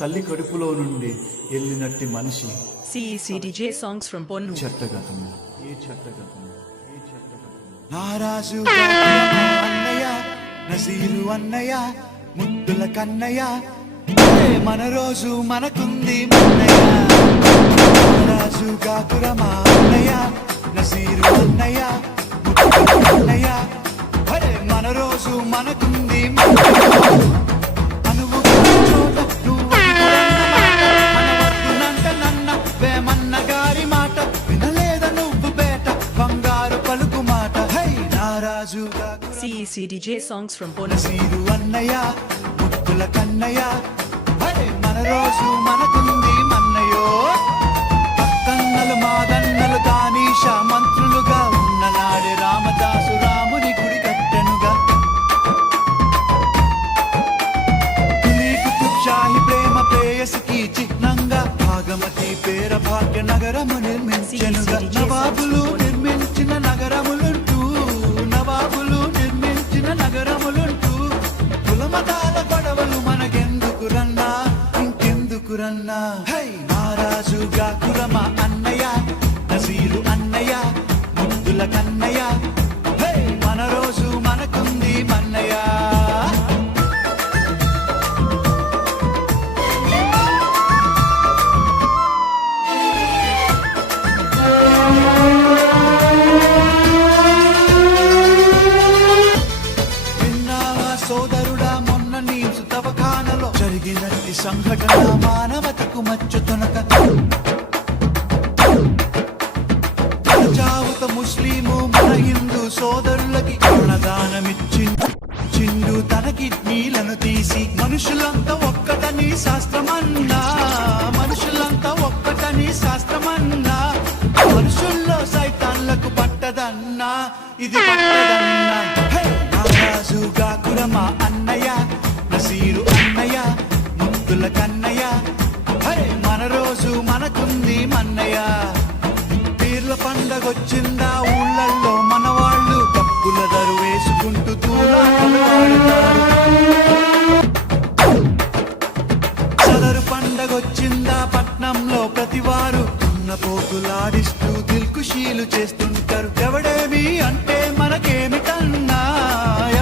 తల్లి కడుపులో నుండి వెళ్ళినట్టి మనిషి. CECDJ songs from Ponnu. చెట్టగతము ఏ చెట్టగతము ఏ చెట్టగతము. నారాజు అన్నయ్య నజీరు అన్నయ్య ముద్దుల కన్నయ్య మన రోజు మనకుంది మన్నయ్య. నారాజు కాకురమా అన్నయ్య నజీరు అన్నయ్య ముద్దుల కన్నయ్య మన రోజు మనకుంది మన్నయ్య. CECDJ songs from Ponnu. Nazir అన్నయ్య ముద్దుల కన్నయ్య మన రోజు మనకుంది మన్నయ్యో. పక్కన్నలు మాదన్నలు కానీష మంత్రులుగా ఉన్న నాడే రామదాసు రాముని గుడి కట్టెనుగా. కుతుబ్షాహి ప్రేమ ప్రేయసికి చిహ్నంగా భాగమతి పేర భాగ్య నగరము నిర్మించెనుగా. నవాబులు నిర్మించిన నగరములుంటూ నగరములుంటూ కులమతాల గొడవలు మనకెందుకు రన్నా ఇంకెందుకు రన్నా. నారాజుగా కురమ అన్నయ్య నజీరు అన్నయ్య ముద్దుల కన్నయ్య మన రోజు మనకుంది మన్నయ్య. సోదరుడా మొన్న నీ తవఖానలో జరిగినట్టి సంఘటన మానవతకు మచ్చుతునక. ప్రజావుత ముస్లిము మన హిందూ సోదరులకి ప్రాణదానమిచ్చిండు తన కిడ్నీలను తీసి. మనుషులంతా ఒక్కటని శాస్త్రమన్నా మనుషులంతా ఒక్కటని శాస్త్రమన్నా మనుషుల్లో సైతాన్లకు పట్టదన్నా ఇది పట్టదన్నా. నారాజుగా కురమా అన్నయ్య నజీరు అన్నయ్య ముద్దుల కన్నయ్య మన రోజు మనకుంది మన్నయ్య. పీర్ల పండగొచ్చిందా ఊళ్ళల్లో మన వాళ్ళు డబ్బుల దరు వేసుకుంటూ తూలాటలు ఆడుతారు. సదరు పండగొచ్చిందా పట్నంలో ప్రతివారు ఉన్న పోతులాడిస్తూ దిల్కుషీలు చేస్తుంటారు. ఎవడేమి అంటే మనకేమిటన్నా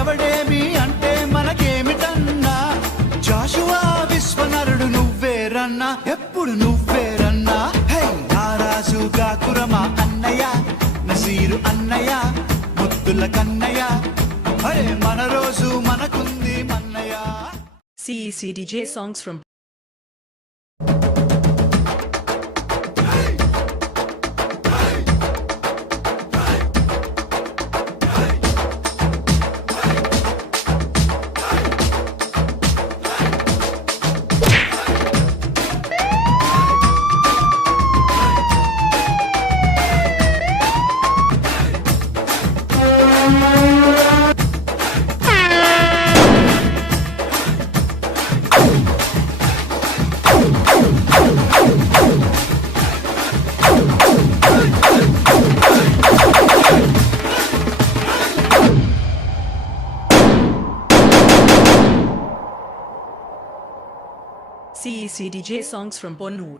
ఎవడేమి అంటే మనకేమిటన్నా. జాషువా విశ్వనరుడు నువ్వేరన్నా ఎప్పుడు నువ్వేరన్నా. నారాజుగా కురమా అన్నయ్య నజీరు అన్నయ్య ముద్దుల కన్నయ్య మన రోజు మనకుంది మన్నయ్య. CECDJ songs from CECDJ songs from Ponnu.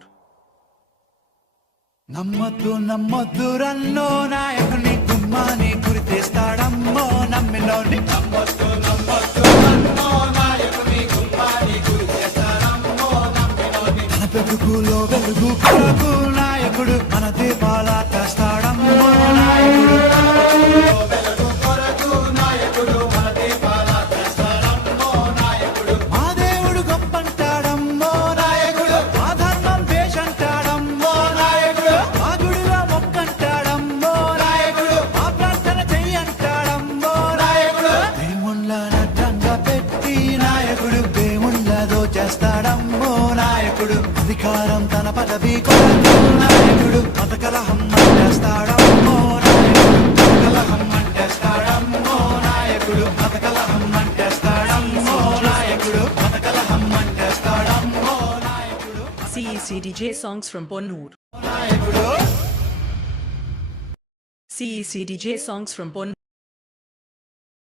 నమ్మద్దు నమ్మద్దు రన్నో నాయకుని గుమ్మాని గురి తెస్తాడమ్మో నమ్మినోని. నమ్మద్దు నమ్మద్దు రన్నో నాయకుని గుమ్మాని గురి తెస్తాడమ్మో నమ్మినోని. మన పెరుగులో వెలుగు కొరకు నాయకుడు మన దీపాల తెస్తాడమ్మో నాయకుడు. చేస్తాడమ్మో నాయకుడు అధికారం తన పదవి కొరకు నాయకుడు మతకలహం అంటేస్తాడమ్మో నాయకుడు మతకలహం అంటేస్తాడమ్మో నాయకుడు మతకలహం అంటేస్తాడమ్మో నాయకుడు మతకలహం అంటేస్తాడమ్మో నాయకుడు. CECDJ songs from Ponnu. నాయకుడు CECDJ songs from Ponnu.